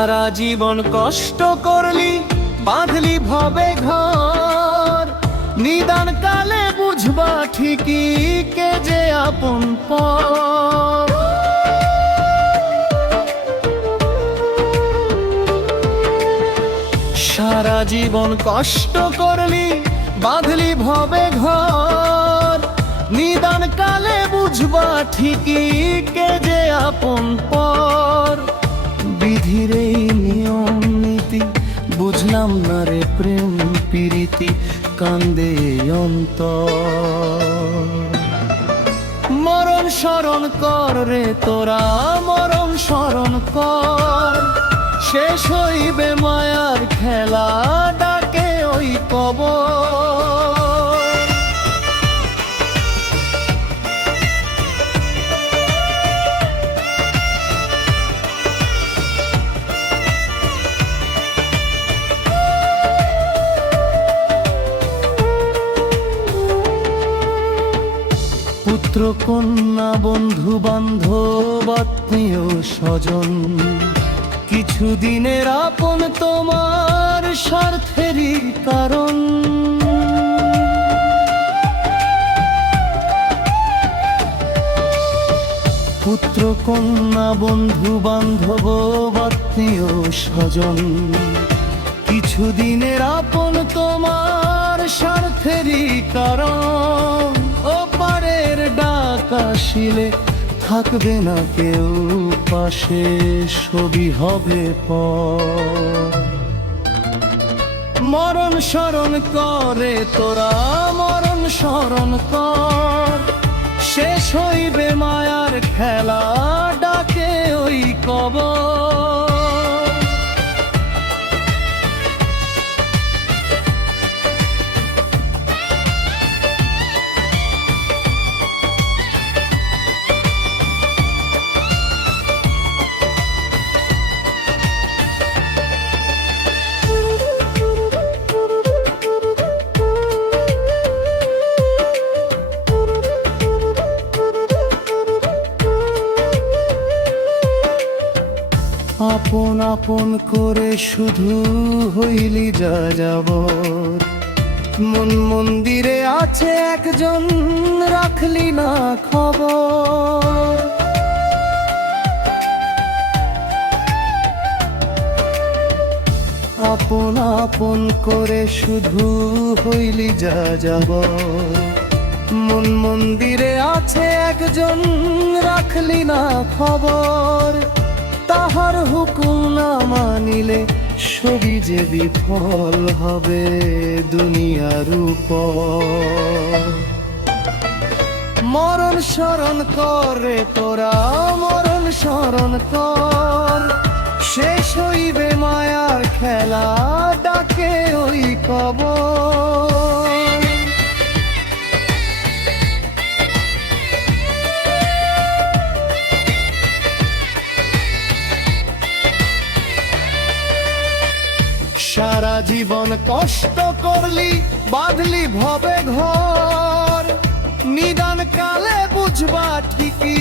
সারা জীবন কষ্ট করলি, বাঁধলি ভবে ঘর, নিদান কালে বুঝবা ঠিকই কে যে আপন পর। সারা জীবন কষ্ট করলি, বাঁধলি ভবে ঘর, নিদান কালে বুঝবা ঠিকই কে যে আপন পর। বিধির এই নিয়ম নীতি বুঝলাম না রে, প্রেম প্রীতি কান্দে অন্তর। মরণ স্মরণ কর রে তোরা, মরণ স্মরণ কর, শেষ হইবে মায়ার খেলা, ডাকে ওই কবর। পুত্র কন্যা বন্ধু বান্ধব আত্মীয় স্বজন, কিছুদিনের আপন তোমার স্বার্থেরই কারণ। পুত্র কন্যা বন্ধু বান্ধব আত্মীয় স্বজন, কিছুদিনের আপন তোমার স্বার্থেরই কারণ। ওপারের ডাক আসিলে থাকবে না কেউ পাশে, সবই হবে পর। মরণ স্মরণ করে তোরা, মরণ স্মরণ কর, শেষ হইবে মায়ার খেলা, ডাকে ওই কবর। আপন আপন করে শুধু হইলি যা যাবর, মন মন্দিরে আছে একজন, রাখলি না খবর। আপন আপন করে শুধু হইলি যা যাবর, মন মন্দিরে আছে একজন, রাখলি না খবর। তাহার হুকুম না মানিলে সবই যে বিফল হবে দুনিয়ার উপর। মরণ স্মরণ করে তোরা, মরণ স্মরণ কর, শেষ হইবে মায়ার খেলা, ডাকে ওই কবর। সারা জীবন কষ্ট করলি, বাঁধলি ভবে ঘর, নিদান কালে বুঝবা ঠিকই